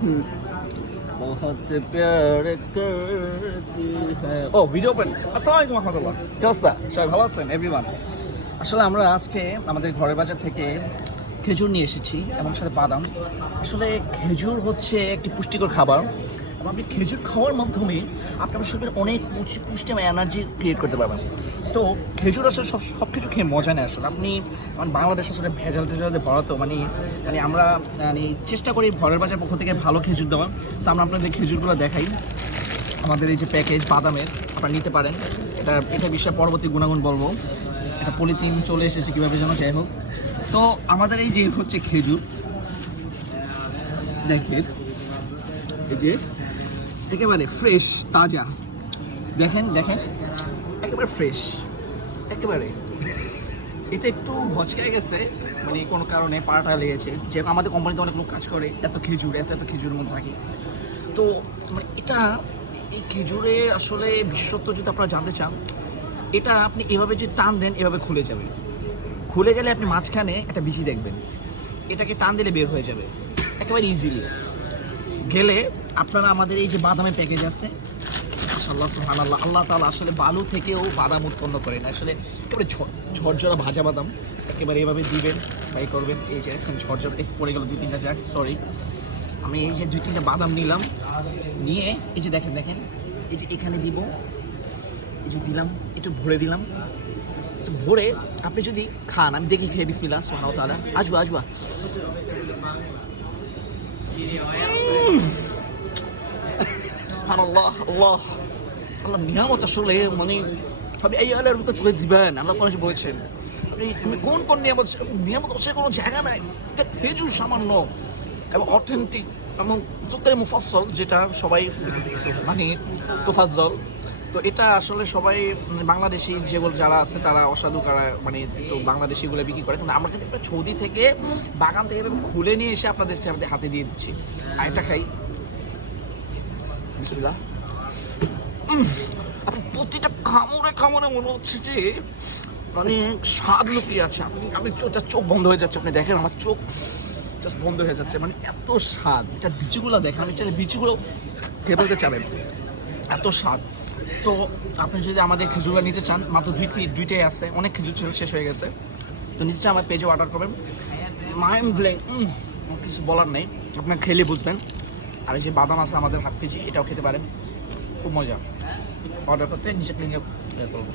बहुत प्यार करती है ও ভিডিও পেন আসসালামু আলাইকুম রহমতুল্লাহ কি অবস্থা সবাই ভালো আছেন এভরিওয়ান আসলে আমরা আজকে আমাদের ঘরের বাজার থেকে খেজুর নিয়ে এসেছি এবং সাথে বাদাম আসলে খেজুর হচ্ছে একটি পুষ্টিকর খাবার এবং আপনি খেজুর খাওয়ার মাধ্যমে আপনার শরীরের অনেক পুষ্টি এবং এনার্জি ক্রিয়েট করতে পারবেন তো খেজুর আসলে সব কিছু খেয়ে মজা নেই আসলে আপনি বাংলাদেশ আসলে ভেজাল টেজালে ভরা তো মানে আমরা চেষ্টা করি ঘরের বাজার পক্ষ থেকে ভালো খেজুর দেওয়ার তো আমরা আপনাদের খেজুরগুলো দেখাই আমাদের এই যে প্যাকেজ বাদামের আপনারা নিতে পারেন এটা বিষয়ে পরবর্তী গুণাগুণ বলবো এটা পলিথিন চলে এসেছে কীভাবে যেন যাই হোক তো আমাদের এই যে হচ্ছে খেজুর দেখেন এই যে একেবারে ফ্রেশ তাজা দেখেন একেবারে ফ্রেশ একেবারে এটা একটু ভচকায় গেছে মানে কোনো কারণে পাড়াটা লেগেছে যে আমাদের কোম্পানিতে অনেক লোক কাজ করে এত খেজুরের মধ্যে থাকি তো মানে এই খেজুরে আসলে বিশেষত্ব যদি আপনারা জানতে চান এটা আপনি এভাবে যদি টান দেন এভাবে খুলে যাবে খুলে গেলে আপনি মাঝখানে একটা বিচি দেখবেন এটাকে টান দিলে বের হয়ে যাবে একেবারে ইজিলি গেলে আপনারা আমাদের এই যে বাদামের প্যাকেজ আছে মাশাআল্লাহ সুবহানাল্লাহ আল্লাহ তাআলা আসলে বালু থেকেও বাদাম উৎপন্ন করেন আসলে একেবারে ঝরঝরা ভাজা বাদাম একেবারে এভাবে দিবেন ফ্রাই করবেন এই যে ঝরঝরা পড়ে গেল 2-3টা যাক সরি আমি এই যে 2-3টা বাদাম নিলাম নিয়ে এই যে দেখেন এই যে এখানে দিব এই যে দিলাম একটু ভরে দিলাম তো ভরে আপনি যদি খান আমি দেখি খেয়ে বিসমিল্লাহ সুবহানাহু ওয়া তাআলা আজওয়া সুবহানাল্লাহ আল্লাহ নিয়ামত আসলে মানে ভাবি এই আলার মতো তুলে দিবেন আল্লাহ কোন বলেছেন আপনি কোন নিয়ামত আছে কোনো জায়গা নাই এটা খেজুর সামান্য এবং অথেন্টিক এবং চোখের মুফাসল যেটা সবাই মানে তোফাজ্জল তো এটা আসলে সবাই বাংলাদেশি যেগুলো যারা আছে তারা অসাধু কারা মানে তো বাংলাদেশিগুলো বিক্রি করে কিন্তু আমরা কিন্তু একটা সৌদি থেকে বাগান থেকে খুলে নিয়ে এসে আপনাদের হাতে দিয়ে দিচ্ছি আর এটা খাই বিসমিল্লাহ আপনি প্রতিটা খামরে মনে হচ্ছে যে মানে স্বাদ লুকিয়ে আছে আমি চোখ বন্ধ হয়ে যাচ্ছে আপনি দেখেন আমার চোখ জাস্ট বন্ধ হয়ে যাচ্ছে মানে এত স্বাদ এটা বিচিগুলো দেখেন আমি চাইলে বিচিগুলো খেয়ে বলতে চাবেন এত স্বাদ তো আপনি যদি আমাদের খেজুরগুলো নিতে চান মাত্র 2টাই আছে অনেক খেজুর ছিল শেষ হয়ে গেছে তো নিতে চান আমার পেজে অর্ডার করবেন মাইন্ড ব্লেং কিছু বলার নেই আপনার খেলে বুঝবেন আর এই যে বাদাম আছে আমাদের হাফ কেজি এটাও খেতে পারেন খুব মজা অর্ডার করতে নিচে ক্লিনিক করুন